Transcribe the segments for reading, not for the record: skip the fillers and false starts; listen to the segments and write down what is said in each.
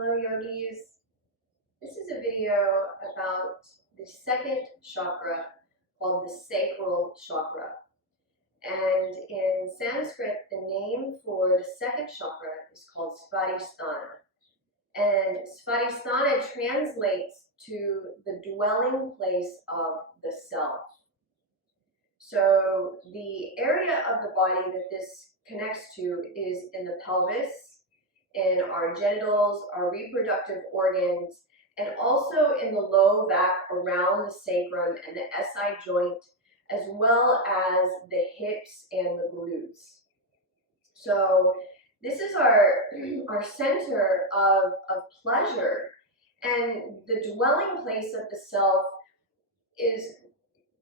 Hello yogis. This is a video about the second chakra called the sacral chakra. And in Sanskrit, the name for the second chakra is called Svadhisthana. And Svadhisthana translates to the dwelling place of the self. So the area of the body that this connects to is in the pelvis, in our genitals, our reproductive organs, and also in the low back around the sacrum and the SI joint, as well as the hips and the glutes. So this is our center of pleasure, and the dwelling place of the self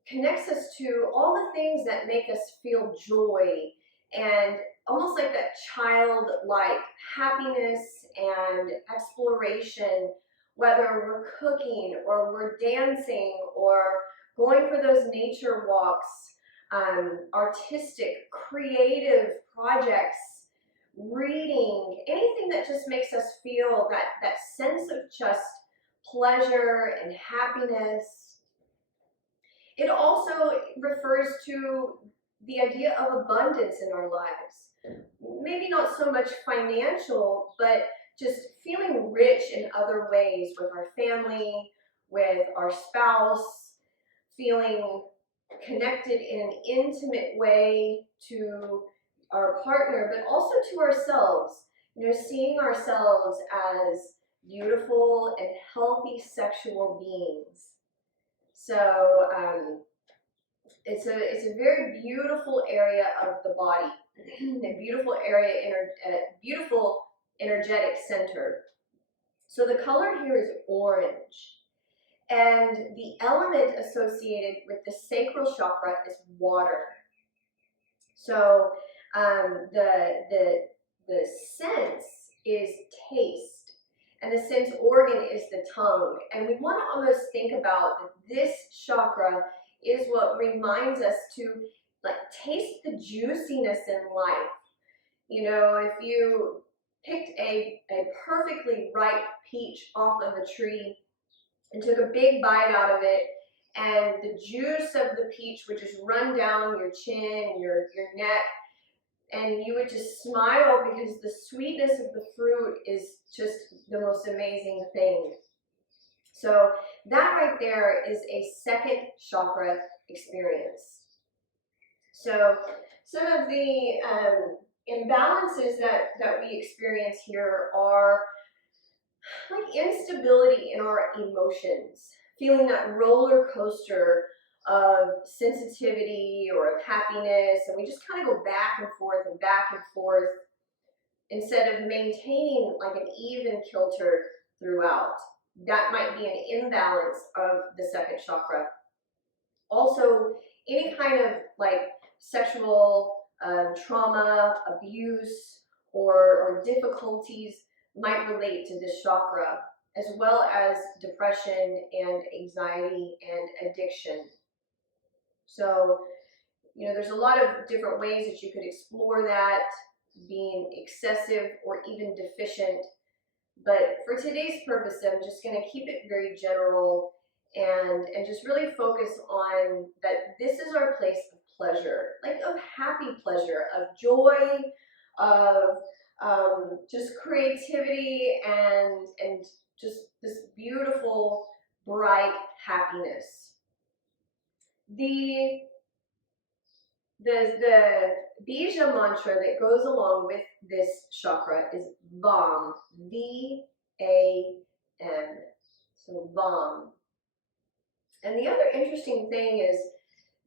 connects us to all the things that make us feel joy and almost like that childlike happiness and exploration, whether we're cooking or we're dancing or going for those nature walks, artistic, creative projects, reading, anything that just makes us feel that sense of just pleasure and happiness. It also refers to the idea of abundance in our lives. Maybe not so much financial, but just feeling rich in other ways with our family, with our spouse, feeling connected in an intimate way to our partner, but also to ourselves. You know, seeing ourselves as beautiful and healthy sexual beings. So it's a very beautiful area of the body, a beautiful area, beautiful energetic center. So the color here is orange, and the element associated with the sacral chakra is water. So the sense is taste, and the sense organ is the tongue. And we want to almost think about this chakra is what reminds us to taste the juiciness in life. You know, if you picked a perfectly ripe peach off of a tree and took a big bite out of it, and the juice of the peach would just run down your chin and your neck, and you would just smile because the sweetness of the fruit is just the most amazing thing. So that right there is a second chakra experience. So some of the imbalances that we experience here are like instability in our emotions, feeling that roller coaster of sensitivity or of happiness, and we just kind of go back and forth instead of maintaining like an even kilter throughout. That might be an imbalance of the second chakra. Also, any kind of like sexual trauma, abuse, or difficulties might relate to this chakra, as well as depression and anxiety and addiction. So, you know, there's a lot of different ways that you could explore that, being excessive or even deficient. But for today's purpose, I'm just going to keep it very general and just really focus on that this is our place of pleasure, like of happy pleasure, of joy, of just creativity and just this beautiful, bright happiness. The bija mantra that goes along with this chakra is VAM, V-A-M, so VAM. And the other interesting thing is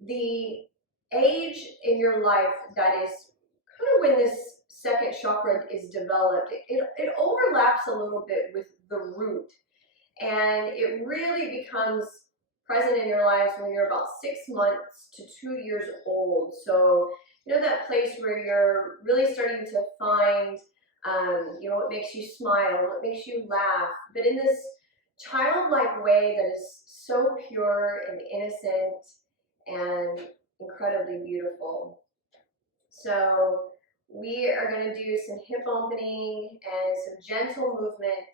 the age in your life that is kind of when this second chakra is developed, it overlaps a little bit with the root, and it really becomes present in your lives when you're about 6 months to 2 years old. So, you know, that place where you're really starting to find, you know, what makes you smile, what makes you laugh, but in this childlike way that is so pure and innocent and incredibly beautiful. So we are going to do some hip opening and some gentle movement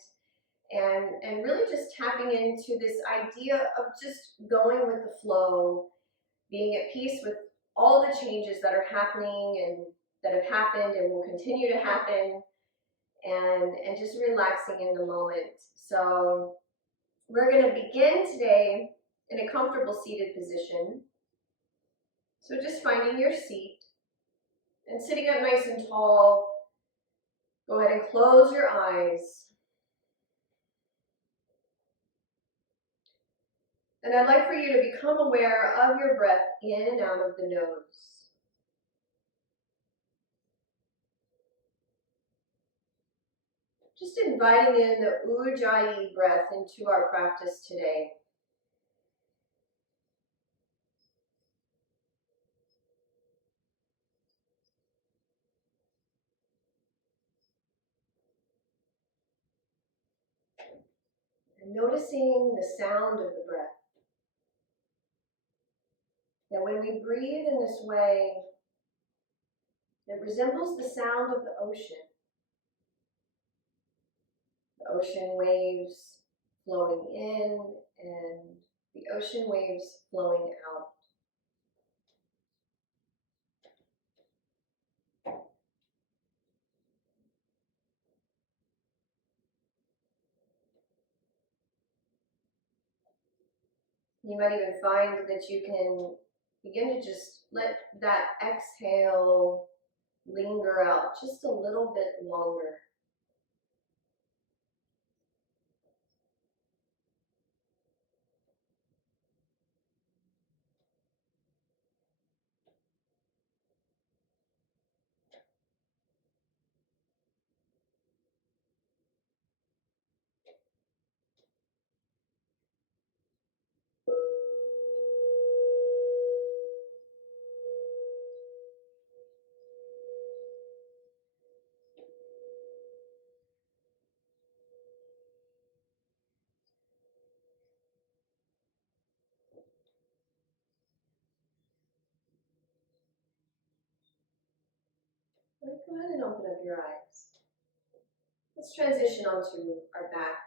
and really just tapping into this idea of just going with the flow, being at peace with all the changes that are happening and that have happened and will continue to happen, and just relaxing in the moment. So we're going to begin today in a comfortable seated position. So just finding your seat and sitting up nice and tall. Go ahead and close your eyes. And I'd like for you to become aware of your breath in and out of the nose. Just inviting in the Ujjayi breath into our practice today. And noticing the sound of the breath. That when we breathe in this way, it resembles the sound of the ocean. The ocean waves flowing in and the ocean waves flowing out. You might even find that you can begin to just let that exhale linger out just a little bit longer. All right, go ahead and open up your eyes. Let's transition onto our back.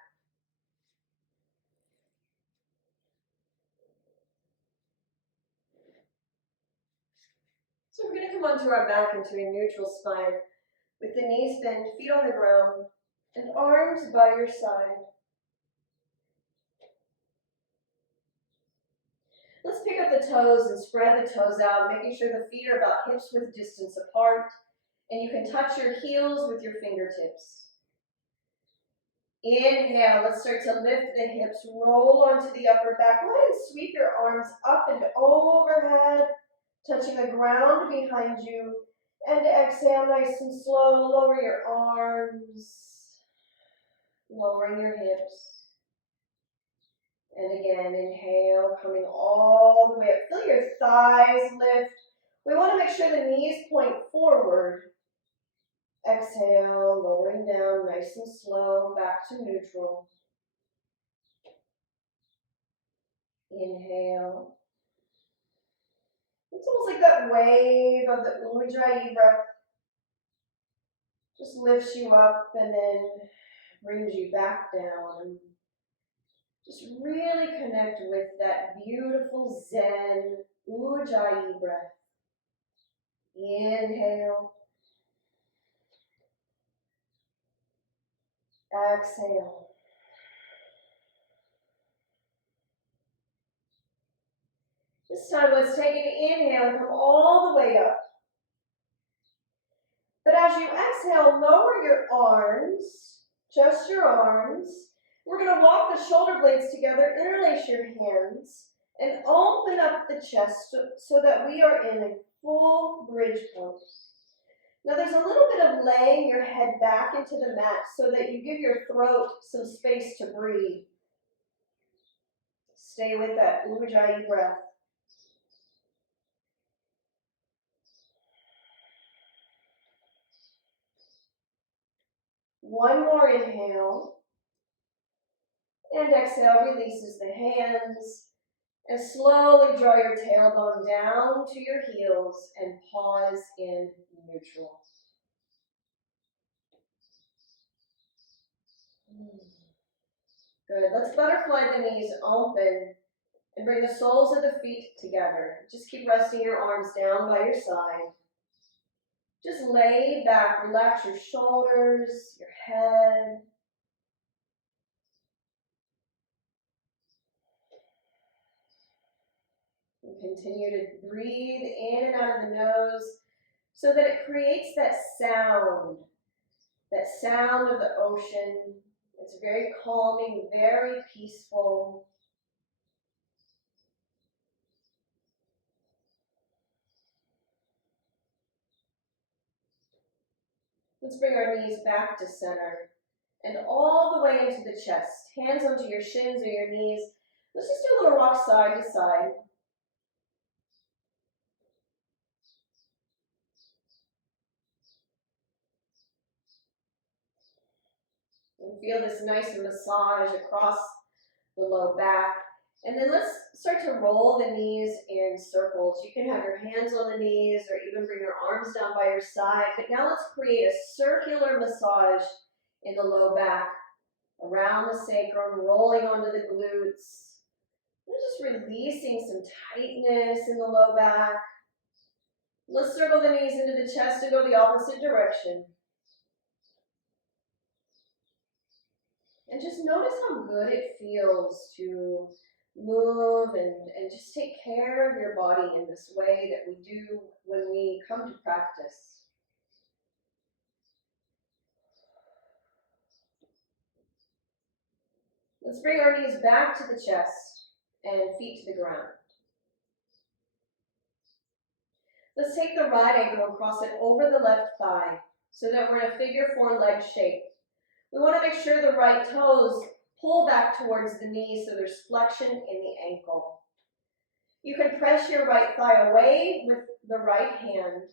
So we're going to come onto our back into a neutral spine with the knees bent, feet on the ground, and arms by your side. Let's pick up the toes and spread the toes out, making sure the feet are about hips width distance apart, and you can touch your heels with your fingertips. Inhale, let's start to lift the hips, roll onto the upper back. Go ahead and sweep your arms up and overhead, touching the ground behind you. And exhale, nice and slow, lower your arms, lowering your hips. And again, inhale, coming all the way up. Feel your thighs lift. We want to make sure the knees point forward. Exhale, lowering down, nice and slow, back to neutral. Inhale. It's almost like that wave of the Ujjayi breath just lifts you up and then brings you back down. Just really connect with that beautiful Zen Ujjayi breath. Inhale. Exhale. This time, let's take an inhale and come all the way up. But as you exhale, lower your arms, just your arms. We're going to walk the shoulder blades together, interlace your hands, and open up the chest so that we are in a full bridge pose. Now there's a little bit of laying your head back into the mat so that you give your throat some space to breathe. Stay with that Ujjayi breath. One more inhale. And exhale, releases the hands. And slowly draw your tailbone down to your heels and pause in neutral. Good. Let's butterfly the knees open and bring the soles of the feet together. Just keep resting your arms down by your side. Just lay back, relax your shoulders, your head. And continue to breathe in and out of the nose so that it creates that sound of the ocean. It's very calming, very peaceful. Let's bring our knees back to center and all the way into the chest. Hands onto your shins or your knees. Let's just do a little rock side to side. And feel this nice massage across the low back. And then let's start to roll the knees in circles. You can have your hands on the knees or even bring your arms down by your side. But now let's create a circular massage in the low back, around the sacrum, rolling onto the glutes. And just releasing some tightness in the low back. Let's circle the knees into the chest and go the opposite direction. And just notice how good it feels to move and just take care of your body in this way that we do when we come to practice. Let's bring our knees back to the chest and feet to the ground. Let's take the right ankle and cross it over the left thigh so that we're in a figure four leg shape. We want to make sure the right toes pull back towards the knee so there's flexion in the ankle. You can press your right thigh away with the right hand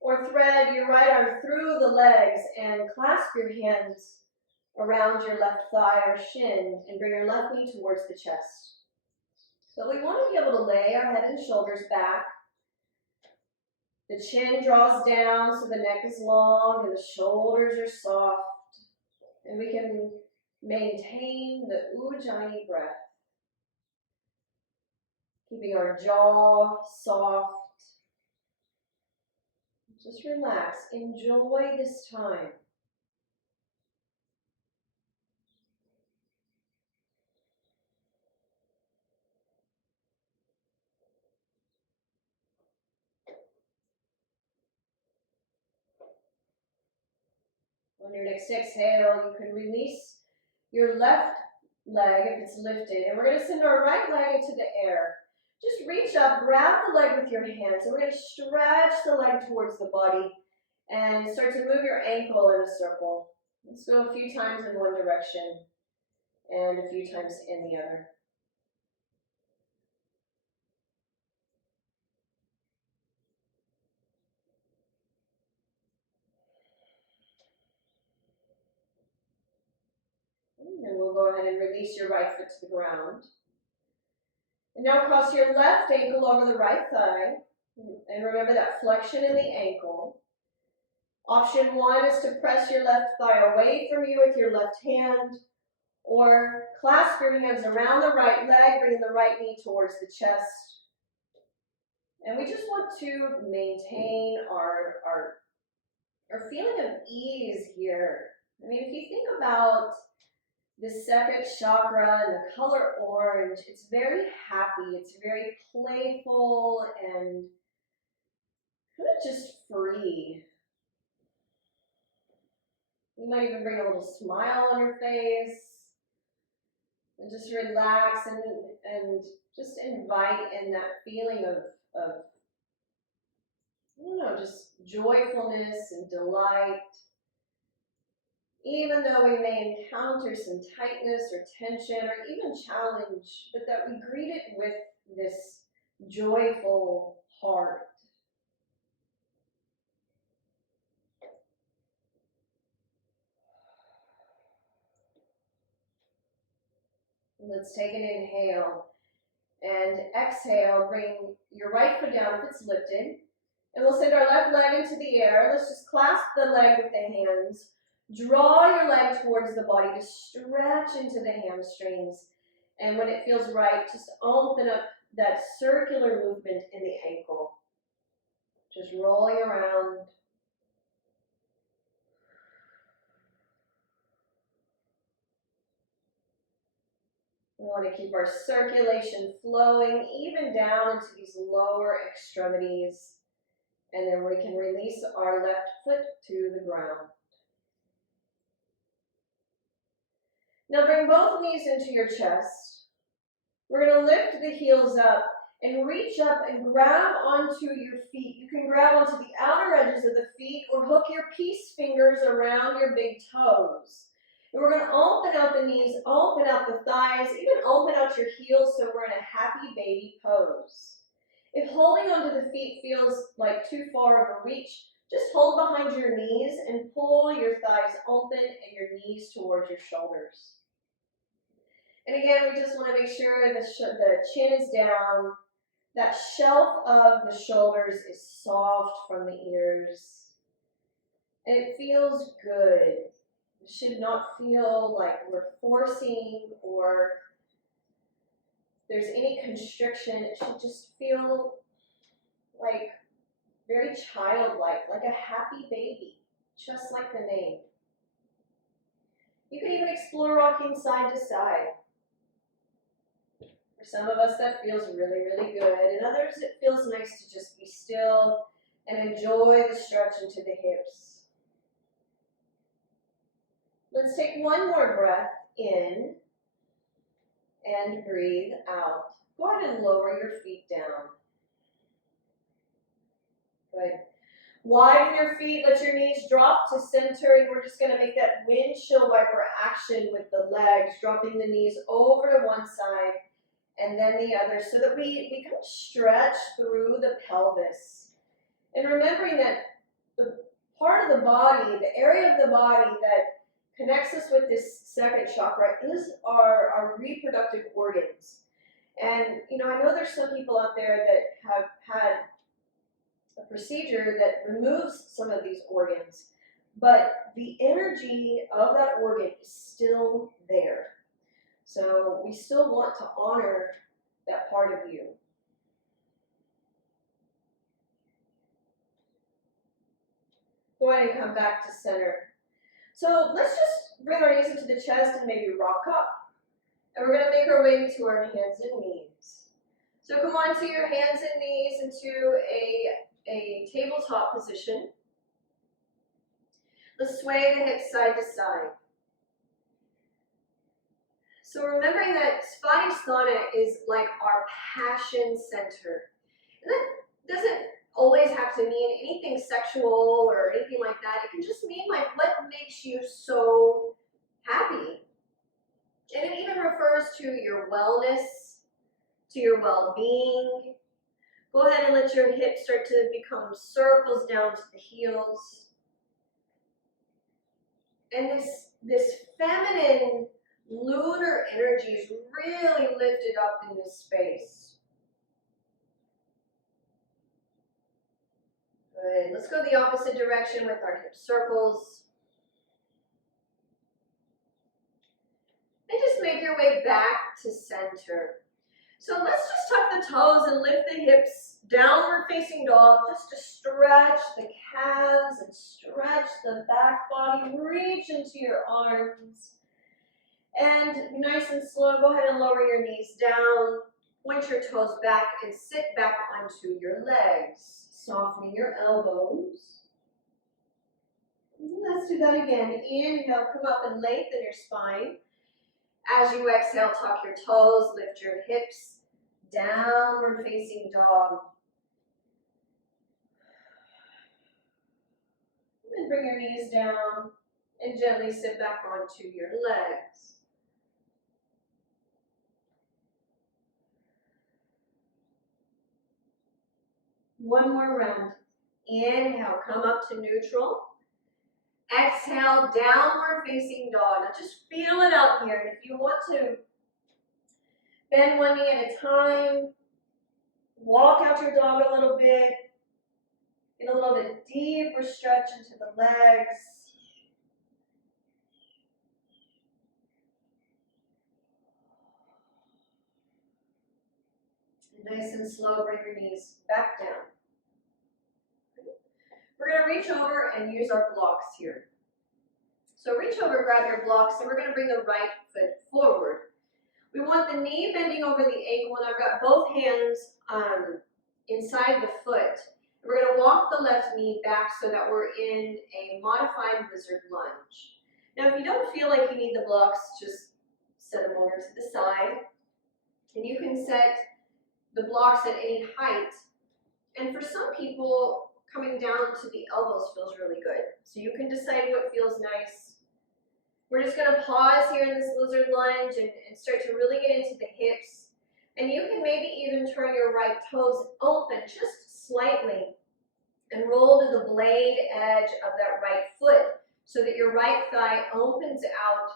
or thread your right arm through the legs and clasp your hands around your left thigh or shin and bring your left knee towards the chest. But we want to be able to lay our head and shoulders back. The chin draws down so the neck is long and the shoulders are soft. And we can maintain the Ujjayi breath, keeping our jaw soft. Just relax. Enjoy this time. On your next exhale, you can release your left leg if it's lifted. And we're going to send our right leg into the air. Just reach up, grab the leg with your hands. So we're going to stretch the leg towards the body and start to move your ankle in a circle. Let's go a few times in one direction and a few times in the other. And we'll go ahead and release your right foot to the ground. And now cross your left ankle over the right thigh. And remember that flexion in the ankle. Option one is to press your left thigh away from you with your left hand, or clasp your hands around the right leg, bringing the right knee towards the chest. And we just want to maintain our feeling of ease here. I mean, if you think about the second chakra and the color orange, it's very happy, it's very playful and kind of just free. You might even bring a little smile on your face and just relax and just invite in that feeling of I don't know, just joyfulness and delight. Even though we may encounter some tightness or tension or even challenge, but that we greet it with this joyful heart. Let's take an inhale and exhale. Bring your right foot down if it's lifted. And we'll send our left leg into the air. Let's just clasp the leg with the hands. Draw your leg towards the body to stretch into the hamstrings. And when it feels right, just open up that circular movement in the ankle. Just rolling around. We want to keep our circulation flowing even down into these lower extremities. And then we can release our left foot to the ground. Now bring both knees into your chest. We're going to lift the heels up and reach up and grab onto your feet. You can grab onto the outer edges of the feet or hook your peace fingers around your big toes. And we're going to open out the knees, open out the thighs, even open out your heels so we're in a happy baby pose. If holding onto the feet feels like too far of a reach, just hold behind your knees and pull your thighs open and your knees towards your shoulders. And again, we just want to make sure the chin is down. That shelf of the shoulders is soft from the ears. And it feels good. It should not feel like we're forcing or there's any constriction. It should just feel like very childlike, like a happy baby, just like the name. You can even explore rocking side to side. For some of us, that feels really, really good. And others, it feels nice to just be still and enjoy the stretch into the hips. Let's take one more breath in and breathe out. Go ahead and lower your feet down. Good. Widen your feet, let your knees drop to center, and we're just going to make that windshield wiper action with the legs, dropping the knees over to one side and then the other, so that we kind of stretch through the pelvis. And remembering that the part of the body, the area of the body that connects us with this second chakra is our reproductive organs. And, you know, I know there's some people out there that have had a procedure that removes some of these organs, but the energy of that organ is still there. So we still want to honor that part of you. Go ahead and come back to center. So let's just bring our knees into the chest and maybe rock up. And we're going to make our way to our hands and knees. So come on to your hands and knees into a tabletop position. Let's sway the hips side to side. So remembering that Svadhisthana is like our passion center. And that doesn't always have to mean anything sexual or anything like that. It can just mean like what makes you so happy. And it even refers to your wellness, to your well-being. Go ahead and let your hips start to become circles down to the heels. And this feminine lunar energy is really lifted up in this space. Good. Let's go the opposite direction with our hip circles. And just make your way back to center. So let's just tuck the toes and lift the hips, downward facing dog, just to stretch the calves and stretch the back body. Reach into your arms. And nice and slow, go ahead and lower your knees down. Point your toes back and sit back onto your legs. Softening your elbows. Let's do that again. Inhale, come up and lengthen your spine. As you exhale, tuck your toes, lift your hips, downward facing dog. And bring your knees down and gently sit back onto your legs. One more round. Inhale, come up to neutral. Exhale, downward facing dog. Now just feel it out here. And if you want to bend one knee at a time, walk out your dog a little bit, get a little bit deeper stretch into the legs. Nice and slow, bring your knees back down. We're going to reach over and use our blocks here. So reach over, grab your blocks, and we're going to bring the right foot forward. We want the knee bending over the ankle, and I've got both hands inside the foot. We're going to walk the left knee back so that we're in a modified lizard lunge. Now, if you don't feel like you need the blocks, just set them over to the side. And you can set the blocks at any height. And for some people, coming down to the elbows feels really good. So you can decide what feels nice. We're just going to pause here in this lizard lunge and start to really get into the hips. And you can maybe even turn your right toes open just slightly and roll to the blade edge of that right foot so that your right thigh opens out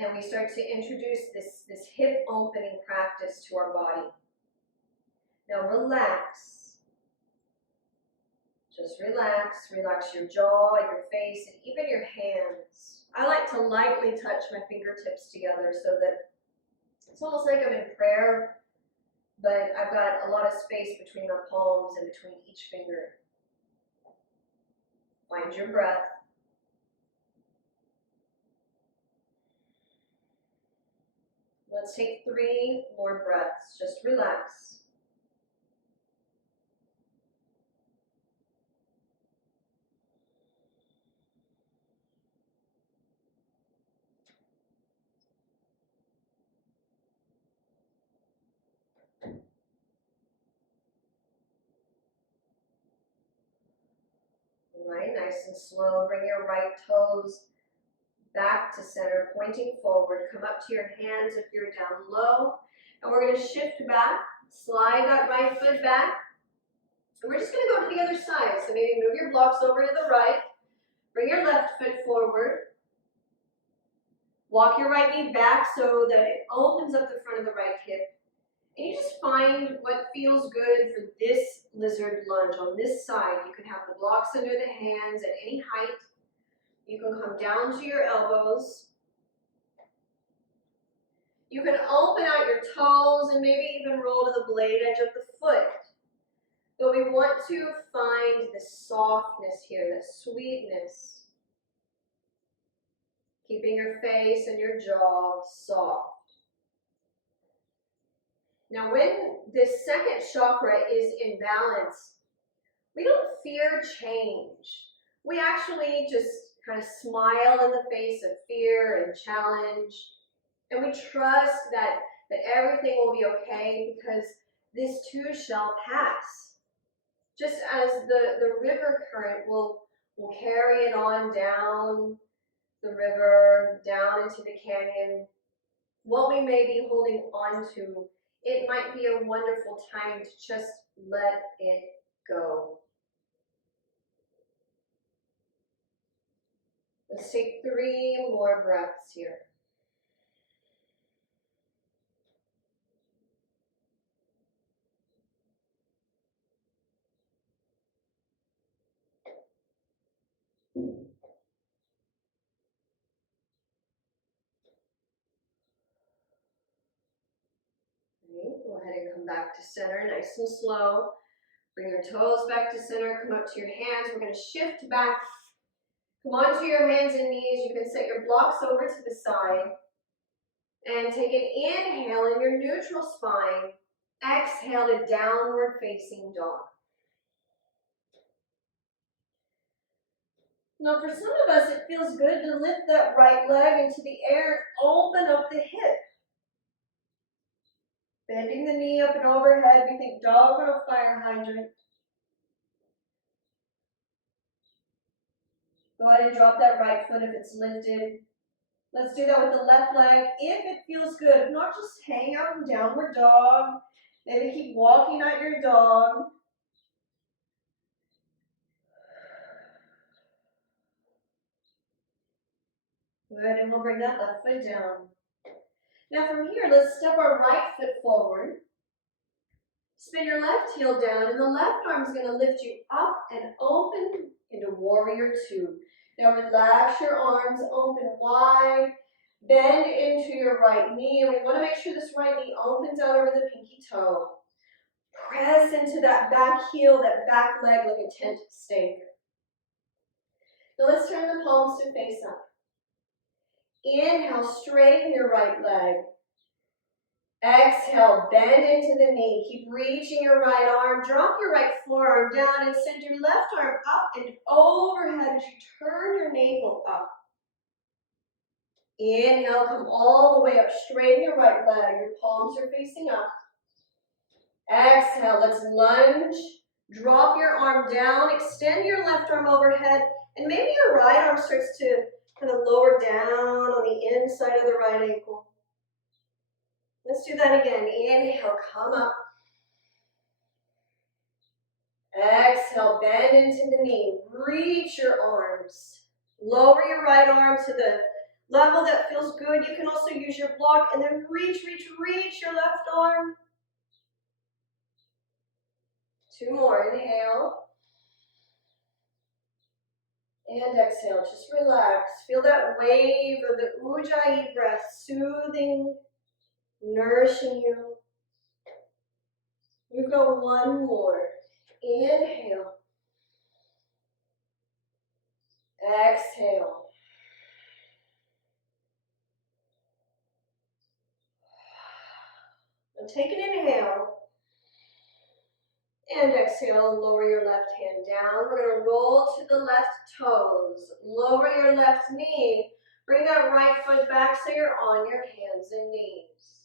and we start to introduce this hip opening practice to our body. Now relax. Just relax. Relax your jaw, your face, and even your hands. I like to lightly touch my fingertips together so that it's almost like I'm in prayer, but I've got a lot of space between my palms and between each finger. Find your breath. Let's take 3 more breaths. Just relax. All right, nice and slow. Bring your right toes back to center, pointing forward. Come up to your hands if you're down low. And we're going to shift back, slide that right foot back. And we're just going to go to the other side. So maybe move your blocks over to the right. Bring your left foot forward. Walk your right knee back so that it opens up the front of the right hip. And you just find what feels good for this lizard lunge. On this side, you can have the blocks under the hands at any height. You can come down to your elbows. You can open out your toes and maybe even roll to the blade edge of the foot. But we want to find the softness here, the sweetness. Keeping your face and your jaw soft. Now when this second chakra is in balance, we don't fear change. We actually just kind of smile in the face of fear and challenge. And we trust that everything will be okay because this too shall pass. Just as the river current will carry it on down the river, down into the canyon, what we may be holding on to, it might be a wonderful time to just let it go. Let's take 3 more breaths here. Go ahead and come back to center, nice and slow. Bring your toes back to center, come up to your hands. We're going to shift back. Come onto your hands and knees. You can set your blocks over to the side. And take an inhale in your neutral spine. Exhale to downward facing dog. Now for some of us, it feels good to lift that right leg into the air and open up the hip. Bending the knee up and overhead, we think dog on a fire hydrant. Go ahead and drop that right foot if it's lifted. Let's do that with the left leg if it feels good. If not, just hang out in downward dog. Maybe keep walking out your dog. Good, and we'll bring that left foot down. Now from here, let's step our right foot forward. Spin your left heel down, and the left arm is going to lift you up and open into warrior 2. Now relax your arms, open wide, bend into your right knee, and we want to make sure this right knee opens out over the pinky toe. press into that back heel, that back leg like a tent stake. Now let's turn the palms to face up. Inhale, straighten your right leg. Exhale, bend into the knee. Keep reaching your right arm. Drop your right forearm down and send your left arm up and overhead as you turn your navel up. Inhale, come all the way up. Straighten your right leg. Your palms are facing up. Exhale, let's lunge. Drop your arm down. Extend your left arm overhead. And maybe your right arm starts to kind of lower down on the inside of the right ankle. Let's do that again. Inhale, come up. Exhale, bend into the knee. Reach your arms. Lower your right arm to the level that feels good. You can also use your block and then reach your left arm. 2 more. Inhale. And exhale. Just relax. Feel that wave of the Ujjayi breath, soothing, nourishing you. We've got 1 more. Inhale. Exhale. And take an inhale. And exhale, lower your left hand down. We're going to roll to the left toes. Lower your left knee. Bring that right foot back so you're on your hands and knees.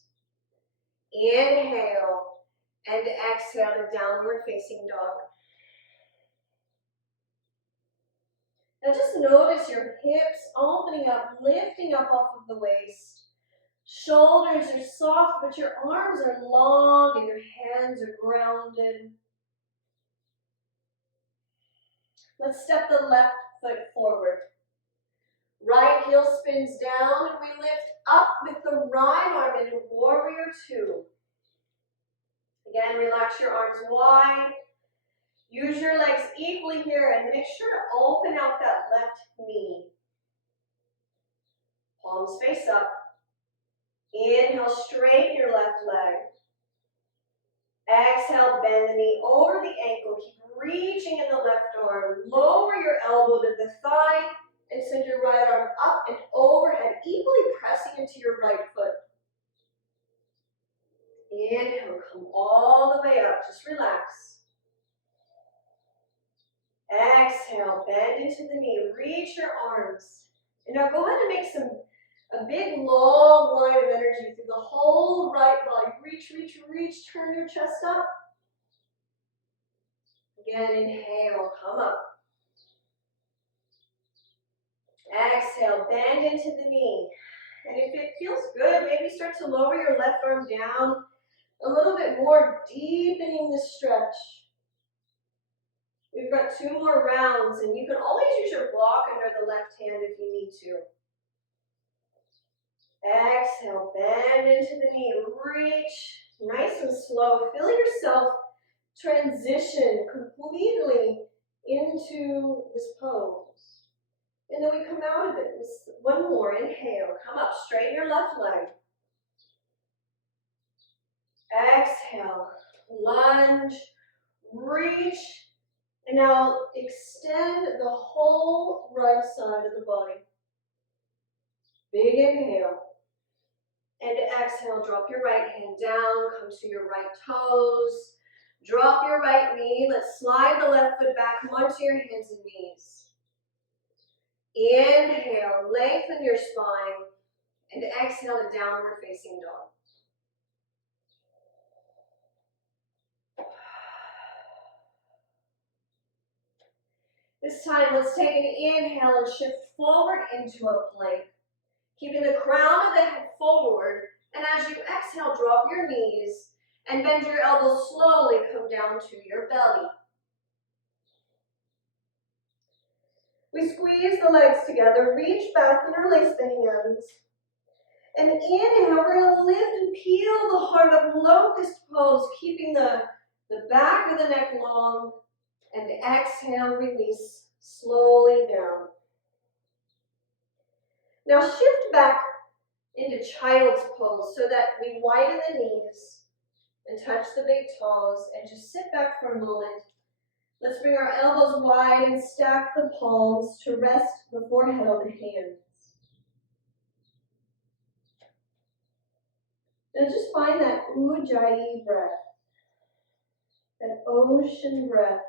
Inhale and exhale to downward facing dog. Now just notice your hips opening up, lifting up off of the waist. Shoulders are soft, but your arms are long and your hands are grounded. Let's step the left foot forward. Right heel spins down and we lift up with the right arm into warrior 2. Again, relax your arms wide. Use your legs equally here and make sure to open out that left knee. Palms face up. Inhale, straighten your left leg. Exhale, bend the knee over the ankle. Keep reaching in the left arm. Lower your elbow to the thigh and send your right arm up and overhead, equally pressing into your right foot. Inhale, come all the way up. Just relax. Exhale, bend into the knee. Reach your arms. And now go ahead and make a big long line of energy through the whole right body. Reach, reach, reach. Turn your chest up. Again, inhale, come up. Exhale, bend into the knee. And if it feels good, maybe start to lower your left arm down a little bit more, deepening the stretch. We've got 2 more rounds, and you can always use your block under the left hand if you need to. Exhale, bend into the knee, reach, nice and slow. Feel yourself transition completely into this pose. And then we come out of it. 1 more, inhale, come up, straighten your left leg. Exhale, lunge, reach, and now extend the whole right side of the body. Big inhale. And exhale, drop your right hand down, come to your right toes. Drop your right knee. Let's slide the left foot back. Come onto your hands and knees. Inhale, lengthen your spine. And exhale to downward facing dog. This time, let's take an inhale and shift forward into a plank. Keeping the crown of the head forward, and as you exhale, drop your knees and bend your elbows slowly, come down to your belly. We squeeze the legs together, reach back, interlace the hands. And inhale, we're going to lift and peel the heart of locust pose, keeping the back of the neck long. And exhale, release slowly down. Now shift back into child's pose so that we widen the knees. and touch the big toes and just sit back for a moment. Let's bring our elbows wide and stack the palms to rest the forehead on the hands. Now just find that Ujjayi breath, that ocean breath.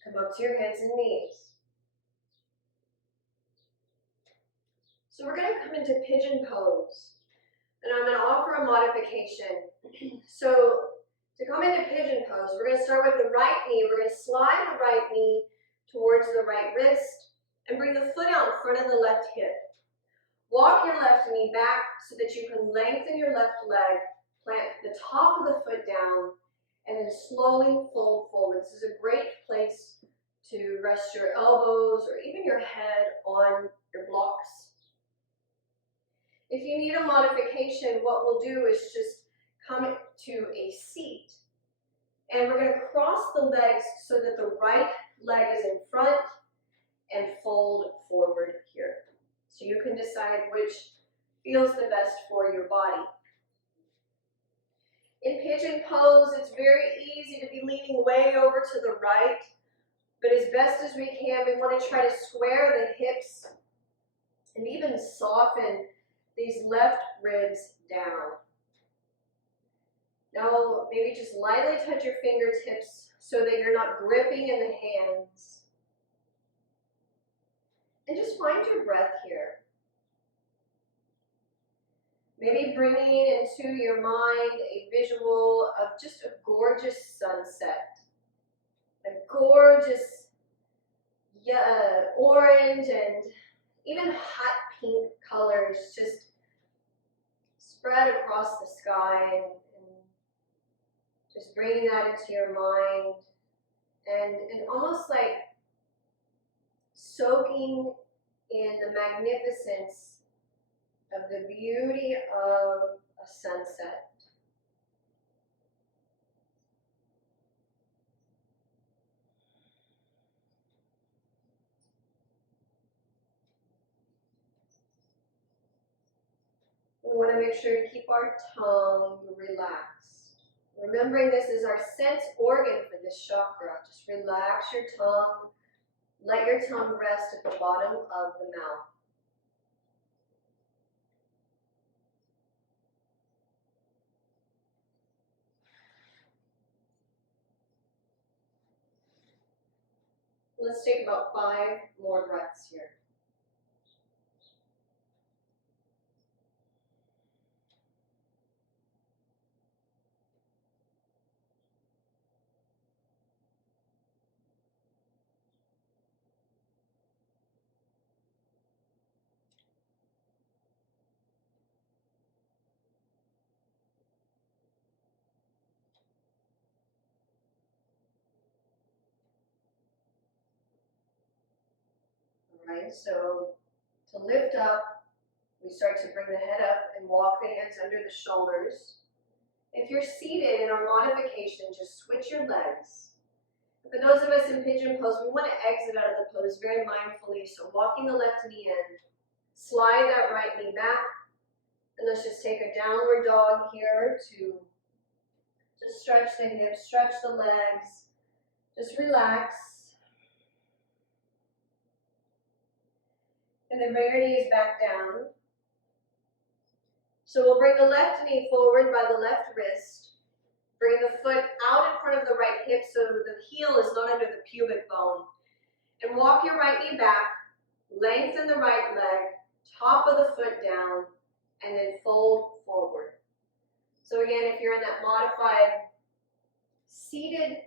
Come up to your hands and knees. So we're going to come into pigeon pose. And I'm going to offer a modification. So to come into pigeon pose, we're going to start with the right knee. We're going to slide the right knee towards the right wrist and bring the foot out in front of the left hip. Walk your left knee back so that you can lengthen your left leg, plant the top of the foot down, and then slowly fold forward. This is a great place to rest your elbows or even your head on your blocks. If you need a modification, what we'll do is just come to a seat. And we're going to cross the legs so that the right leg is in front and fold forward here. So you can decide which feels the best for your body. In pigeon pose, it's very easy to be leaning way over to the right, but as best as we can, we want to try to square the hips and even soften these left ribs down. Now, maybe just lightly touch your fingertips so that you're not gripping in the hands. And just find your breath here. Maybe bringing into your mind a visual of just a gorgeous sunset. A gorgeous orange and even hot pink colors just spread across the sky and just bringing that into your mind and almost like soaking in the magnificence of the beauty of a sunset. We want to make sure to keep our tongue relaxed. Remembering this is our sense organ for this chakra. Just relax your tongue. Let your tongue rest at the bottom of the mouth. Let's take about 5 more breaths here. Alright, so to lift up, we start to bring the head up and walk the hands under the shoulders. If you're seated in our modification, just switch your legs. For those of us in pigeon pose, we want to exit out of the pose very mindfully. So walking the left knee in, slide that right knee back, and let's just take a downward dog here to just stretch the hips, stretch the legs, just relax. And then bring your knees back down. So we'll bring the left knee forward by the left wrist. Bring the foot out in front of the right hip so the heel is not under the pubic bone. And walk your right knee back, lengthen the right leg, top of the foot down, and then fold forward. So again, if you're in that modified seated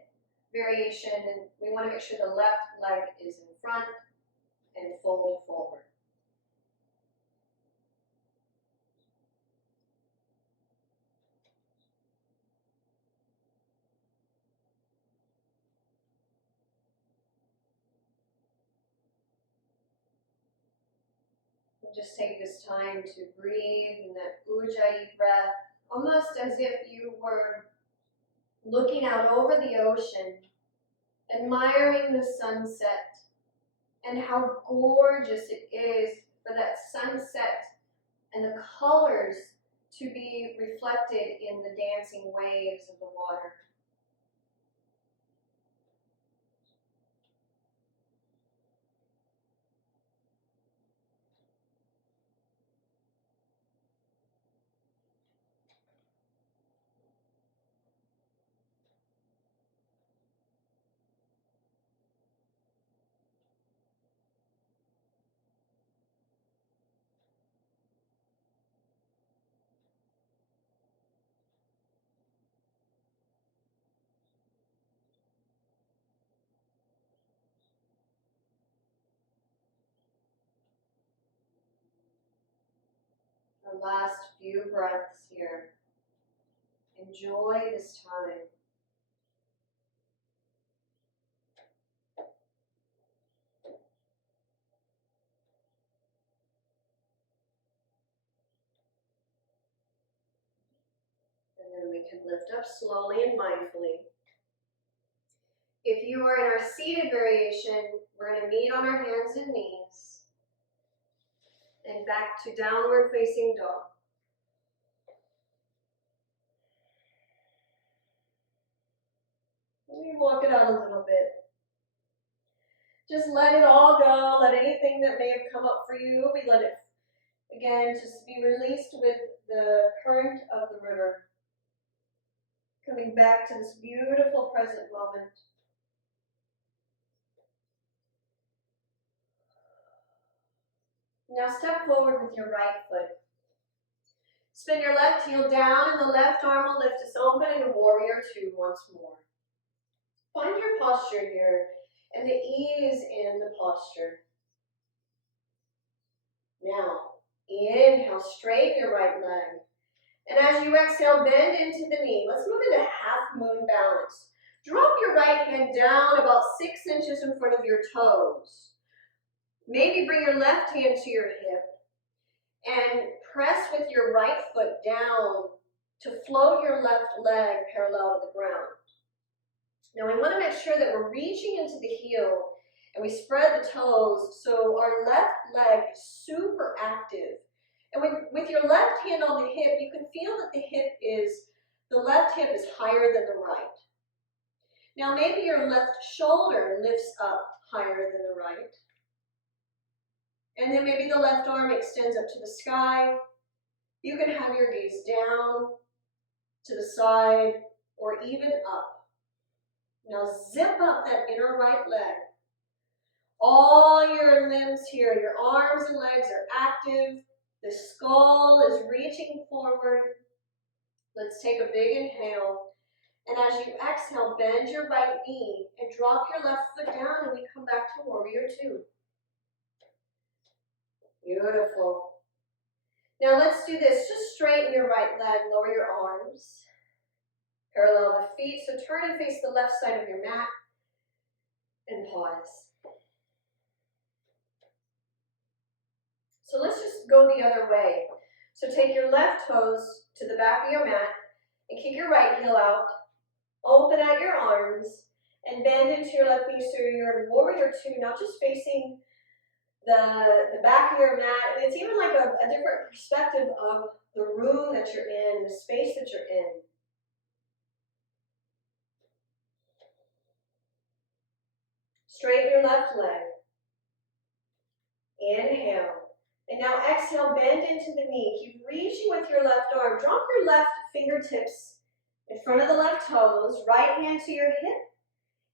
variation, and we want to make sure the left leg is in front and fold forward. Just take this time to breathe in that ujjayi breath, almost as if you were looking out over the ocean, admiring the sunset, and how gorgeous it is for that sunset and the colors to be reflected in the dancing waves of the water. Our last few breaths here. Enjoy this time. And then we can lift up slowly and mindfully. If you are in our seated variation, we're going to meet on our hands and knees. And back to downward facing dog. Let me walk it out a little bit. Just let it all go. Let anything that may have come up for you, we let it, again, just be released with the current of the river. Coming back to this beautiful present moment. Now step forward with your right foot. Spin your left heel down and the left arm will lift us open into warrior two once more. Find your posture here and the ease in the posture. Now, inhale, straighten your right leg. And as you exhale, bend into the knee. Let's move into half moon balance. Drop your right hand down about 6 inches in front of your toes. Maybe bring your left hand to your hip and press with your right foot down to float your left leg parallel to the ground. Now we want to make sure that we're reaching into the heel and we spread the toes so our left leg is super active. And with your left hand on the hip, you can feel that the left hip is higher than the right. Now maybe your left shoulder lifts up higher than the right. And then maybe the left arm extends up to the sky. You can have your gaze down, to the side, or even up. Now zip up that inner right leg. All your limbs here, your arms and legs are active. The skull is reaching forward. Let's take a big inhale. And as you exhale, bend your right knee and drop your left foot down and we come back to warrior two. Beautiful. Now let's do this. Just straighten your right leg, lower your arms. Parallel the feet, so turn and face the left side of your mat and pause. So let's just go the other way. So take your left toes to the back of your mat and kick your right heel out. Open out your arms and bend into your left knee so you're in warrior two, now just facing the back of your mat. And it's even like a different perspective of the room that you're in, the space that you're in. Straighten your left leg. Inhale. And now exhale, bend into the knee. Keep reaching with your left arm. Drop your left fingertips in front of the left toes, right hand to your hip.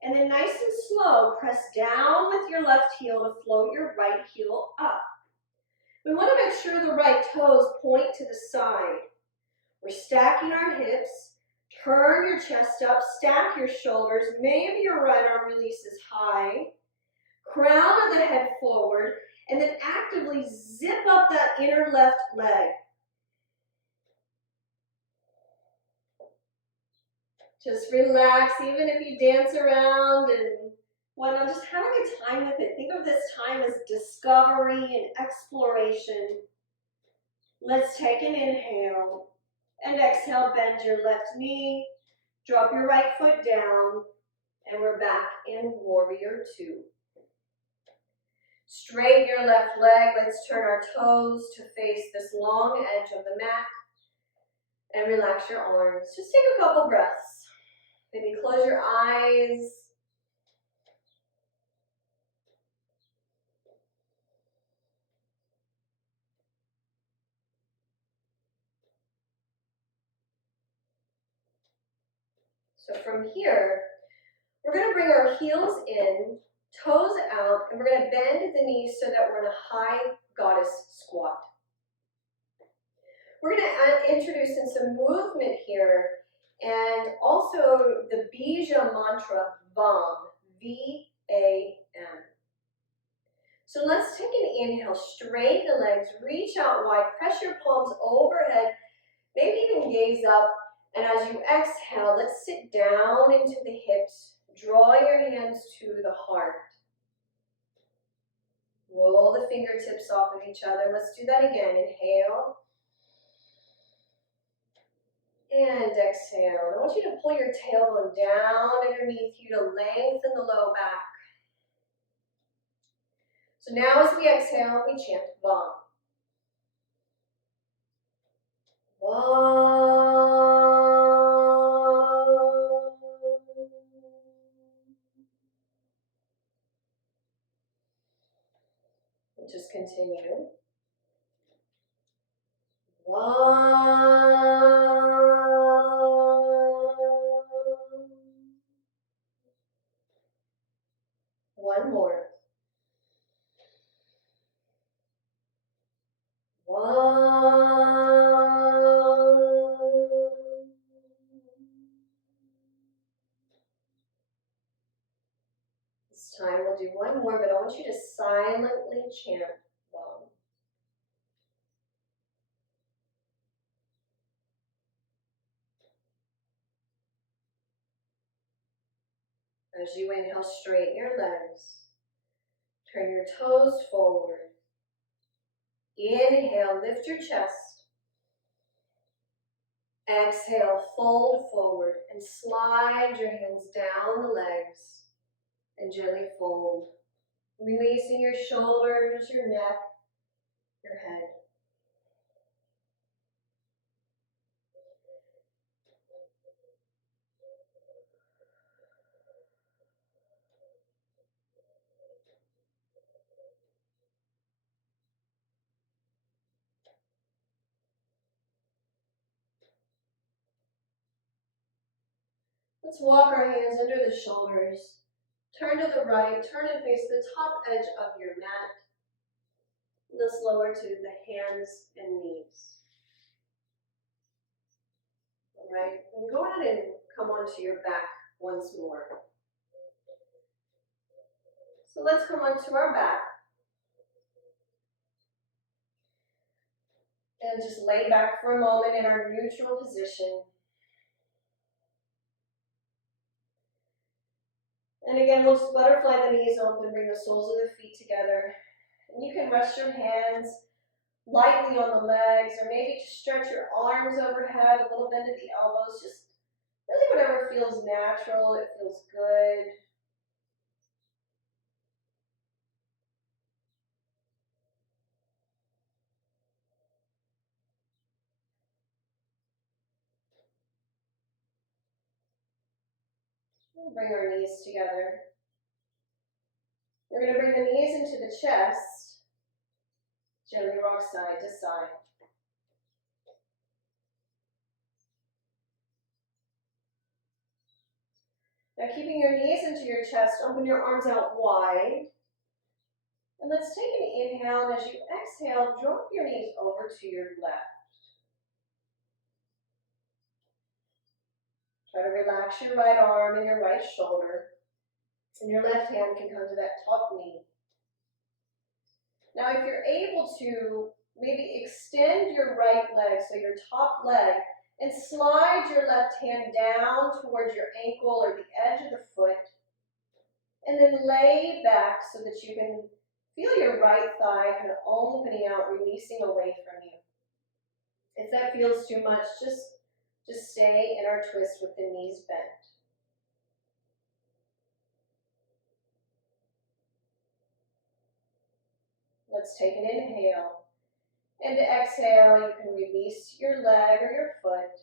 And then nice and slow, press down with your left heel to float your right heel up. We want to make sure the right toes point to the side. We're stacking our hips. Turn your chest up, stack your shoulders. Maybe your right arm releases high. Crown of the head forward. And then actively zip up that inner left leg. Just relax, even if you dance around and Well, now just have a good time with it. Think of this time as discovery and exploration. Let's take an inhale and exhale. Bend your left knee, drop your right foot down, and we're back in Warrior Two. Straighten your left leg. Let's turn our toes to face this long edge of the mat and relax your arms. Just take a couple breaths. Maybe close your eyes. So from here, we're going to bring our heels in, toes out, and we're going to bend the knees so that we're in a high goddess squat. We're going to introduce in some movement here, and also the Bija mantra, VAM, V-A-M. So let's take an inhale, straighten the legs, reach out wide, press your palms overhead, maybe even gaze up, and as you exhale, let's sit down into the hips, draw your hands to the heart. Roll the fingertips off of each other. Let's do that again. Inhale. And exhale. I want you to pull your tailbone down underneath you to lengthen the low back. So now as we exhale, we chant VAM. Just continue. One more. This time we'll do one more, but I want you to silently chant VAM. As you inhale, straighten your legs. Turn your toes forward. Inhale, lift your chest. Exhale, fold forward and slide your hands down the legs and gently fold. Releasing your shoulders, your neck, your head. Let's walk our hands under the shoulders. Turn to the right, turn and face the top edge of your mat. Let's lower to the hands and knees. All right, and go ahead and come onto your back once more. So let's come onto our back. And just lay back for a moment in our neutral position. And again, we'll just butterfly the knees open, bring the soles of the feet together. And you can rest your hands lightly on the legs, or maybe just stretch your arms overhead, a little bend at the elbows, just really whatever feels natural, it feels good. We'll bring our knees together. We're going to bring the knees into the chest. Gently rock side to side. Now keeping your knees into your chest, open your arms out wide. And let's take an inhale, and as you exhale, drop your knees over to your left. Try to relax your right arm and your right shoulder. And your left hand can come to that top knee. Now if you're able to, maybe extend your right leg, so your top leg, and slide your left hand down towards your ankle or the edge of the foot. And then lay back so that you can feel your right thigh kind of opening out, releasing away from you. If that feels too much, just stay in our twist with the knees bent. Let's take an inhale. And to exhale, you can release your leg or your foot.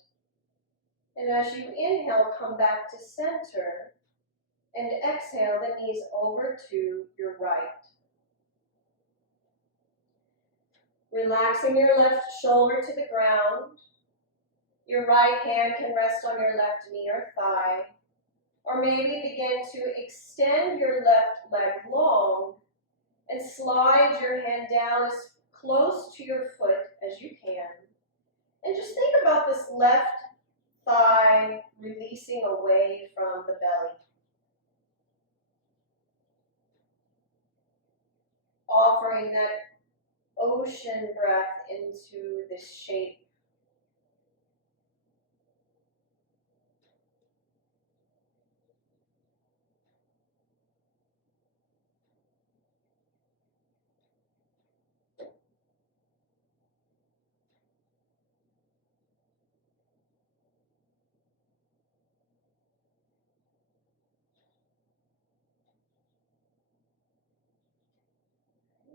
And as you inhale, come back to center. And exhale the knees over to your right. Relaxing your left shoulder to the ground. Your right hand can rest on your left knee or thigh. Or maybe begin to extend your left leg long and slide your hand down as close to your foot as you can. And just think about this left thigh releasing away from the belly. Offering that ocean breath into this shape.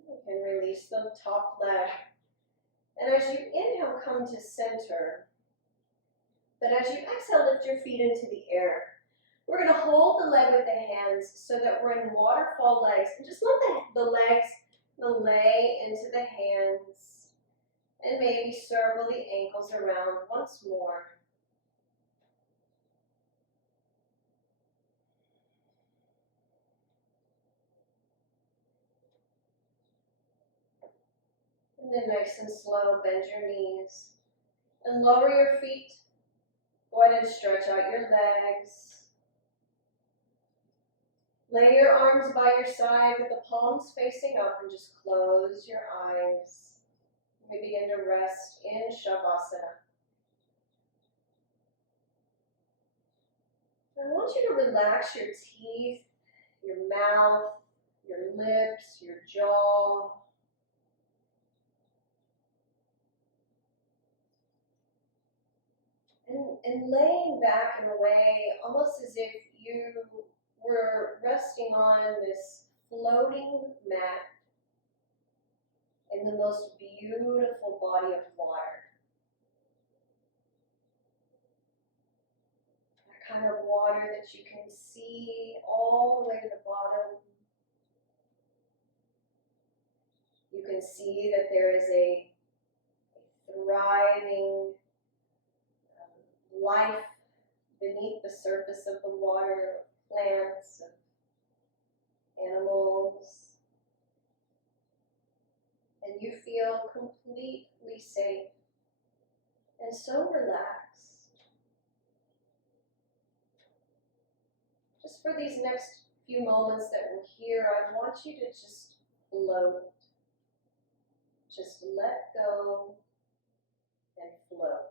You can release the top leg. And as you inhale, come to center. But as you exhale, lift your feet into the air. We're going to hold the leg with the hands so that we're in waterfall legs. And just let the legs lay into the hands. And maybe circle the ankles around once more. And then nice and slow, bend your knees. And lower your feet. Go ahead and stretch out your legs. Lay your arms by your side with the palms facing up and just close your eyes. We begin to rest in Shavasana. I want you to relax your teeth, your mouth, your lips, your jaw. And laying back in a way almost as if you were resting on this floating mat in the most beautiful body of water. That kind of water that you can see all the way to the bottom. You can see that there is a thriving life beneath the surface of the water, plants, animals. And you feel completely safe and so relaxed. Just for these next few moments that we're here, I want you to just float. Just let go and float.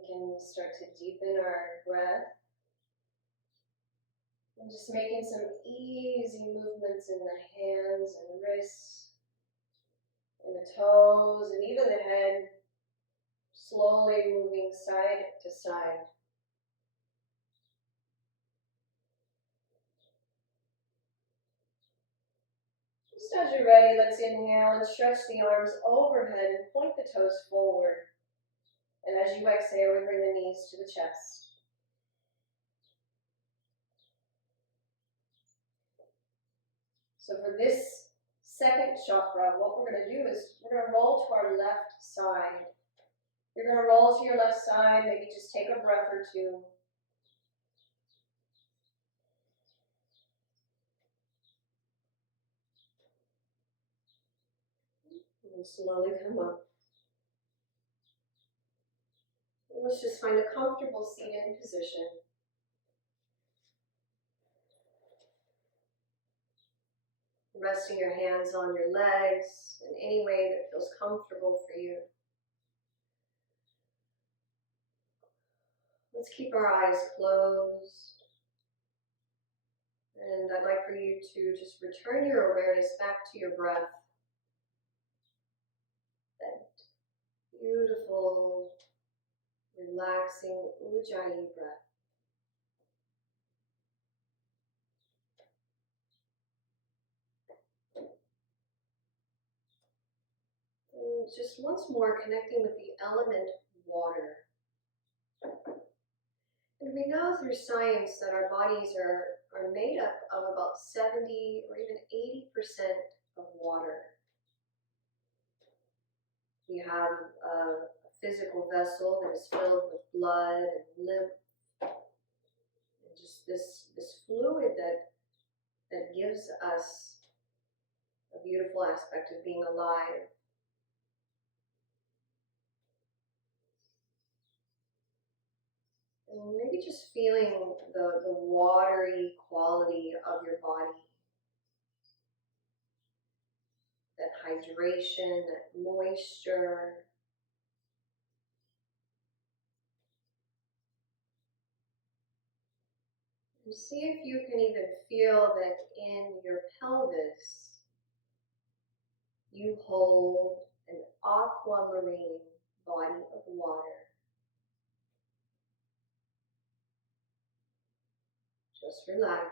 We can start to deepen our breath. And just making some easy movements in the hands and wrists, and the toes, and even the head, slowly moving side to side. Just as you're ready, let's inhale and stretch the arms overhead and point the toes forward. And as you exhale, we bring the knees to the chest. So for this second chakra, what we're going to do is we're going to roll to our left side. You're going to roll to your left side, maybe just take a breath or two. And slowly come up. And let's just find a comfortable seated position. Resting your hands on your legs in any way that feels comfortable for you. Let's keep our eyes closed. And I'd like for you to just return your awareness back to your breath. That beautiful, relaxing Ujjayi breath. And just once more connecting with the element water. And we know through science that our bodies are made up of about 70 or even 80% of water. We have a physical vessel that is filled with blood and lymph, and just this fluid that gives us a beautiful aspect of being alive. And maybe just feeling the watery quality of your body. That hydration, that moisture. And see if you can even feel that in your pelvis, you hold an aquamarine body of water. Just relax.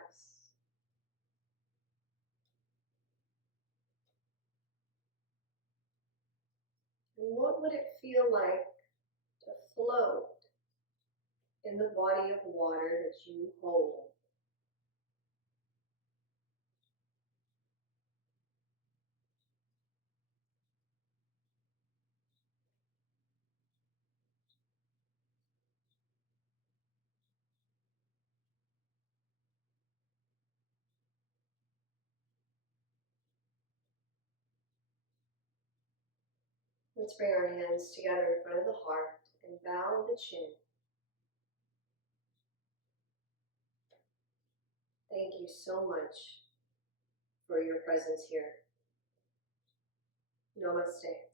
And what would it feel like to float in the body of water that you hold? Let's bring our hands together in front of the heart and bow the chin. Thank you so much for your presence here. Namaste.